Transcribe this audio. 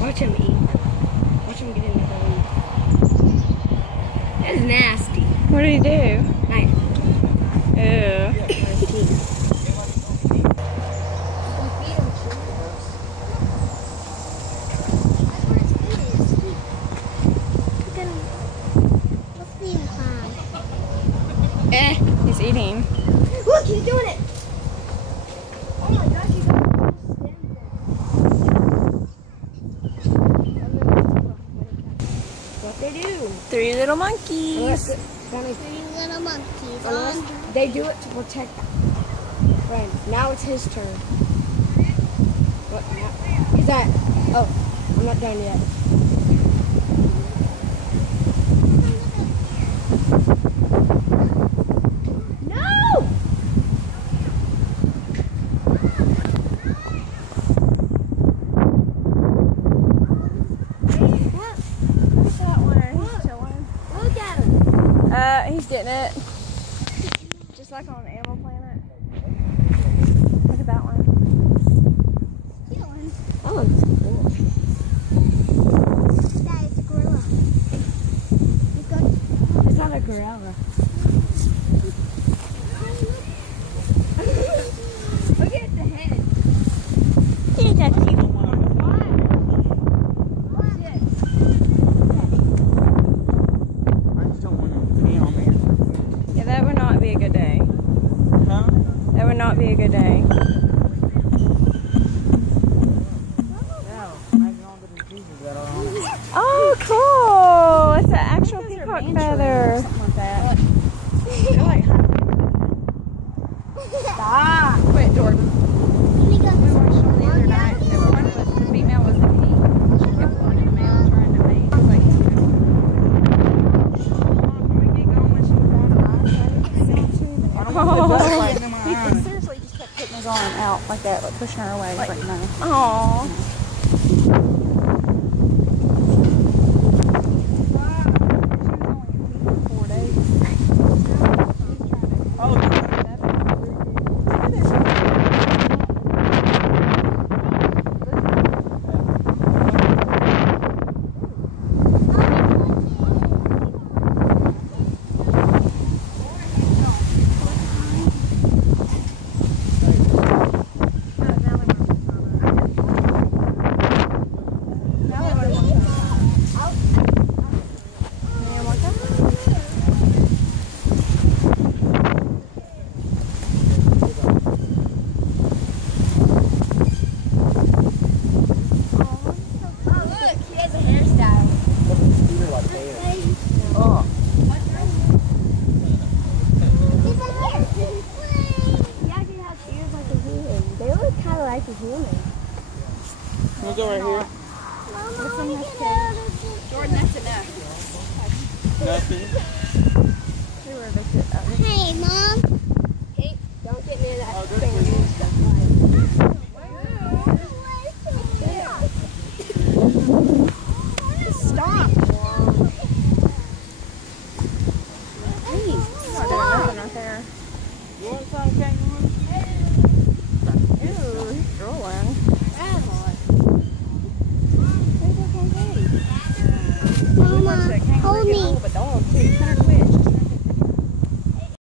Watch him eat. Watch him get another one. That is nasty. What did he do? Nice. Ew. He's eating. Look, he's doing it. Oh my gosh, he's got what they do. 3 little monkeys. They do it to protect friends. Now it's his turn. What now? Is that? Oh, I'm not done yet. He's getting it. Just like on Animal Planet. Look at that one. That looks cool. That is a gorilla. It's not a gorilla. Look at the head. He's a cute one. That would not be a good day. Huh? That would not be a good day. Oh, cool! It's an actual peacock feather. Something like that. Stop. Quit, Jordan. We watched one the other night. The female was the king. She kept going to the male trying to mate. Like, He seriously just kept putting his arm out like that, like pushing her away. Like, no. aww. We'll go right here. Jordan, that's enough. Nothing. Hey, Mom. Hey, don't get near that good thing. for you. Stop. Hey, stop. Nothing right there. You want some kangaroo? Ew, he's drooling. Mama, hold me. Of a dog too.